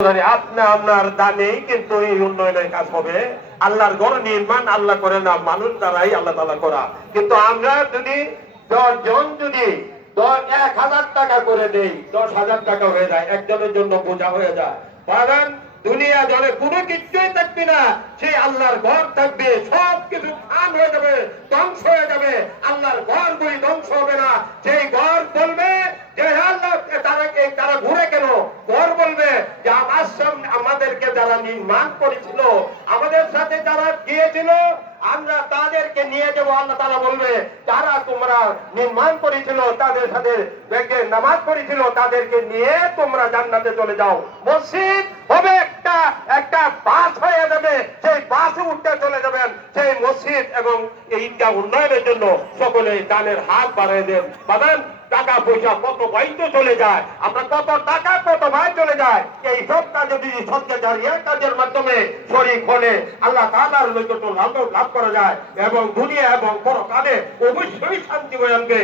আপনি আপনার দানেই কিন্তু এই উন্নয়নের কাজ হবে। আল্লাহর ঘর নির্মাণ আল্লাহ করে না, মানুষ দ্বারাই আল্লাহ তাআলা করা। কিন্তু আমরা যদি 10 জন যদি 10,000 টাকা করে দেই, 10,000 টাকা হয়ে যায়, একজনের জন্য বোঝা হয়ে যায়। কারণ দুনিয়া জলে কোনো কিছুই থাকবে না, সেই আল্লাহর ঘর থাকবে, সব কিছু খান হয়ে যাবে, ধ্বংস হয়ে যাবে, আল্লাহর ঘর গুলি ধ্বংস হবে না। সেই ঘর বলবে যে আল্লাহ তারা ঘুরে কেন, ঘর বলবে যে আমাদেরকে যারা নির্মাণ করেছিল, আমাদের সাথে যারা গিয়েছিল, আমরা তাদেরকে নিয়ে যাবো। আল্লাহ তাআলা বলবে যারা তোমরা নির্মাণ করেছিল, তাদের সাথে ব্যাগে নামাজ পড়েছিল, তাদেরকে নিয়ে তোমরা জান্নাতে চলে যাও। মসজিদ হবে একটা বাস হয়ে যাবে, সেই বাসে উঠতে চলে যাবেন। সেই মসজিদ এবং এই ঈদগাহ উন্নয়নের জন্য সকলে দানের হাত বাড়িয়ে দেন। বাদান টাকা পয়সা কত ভাই তো চলে যায়, আমরা কত টাকা কত ভাই চলে যায়। এই সব কাজে যদি সৎকা জারিয়া কাজের মাধ্যমে শরীক হলে আল্লাহ তাআলার নৈকট্য লাভ করা যায় এবং দুনিয়া এবং পরকালে অবশ্যই শান্তি বয়ে আনবে।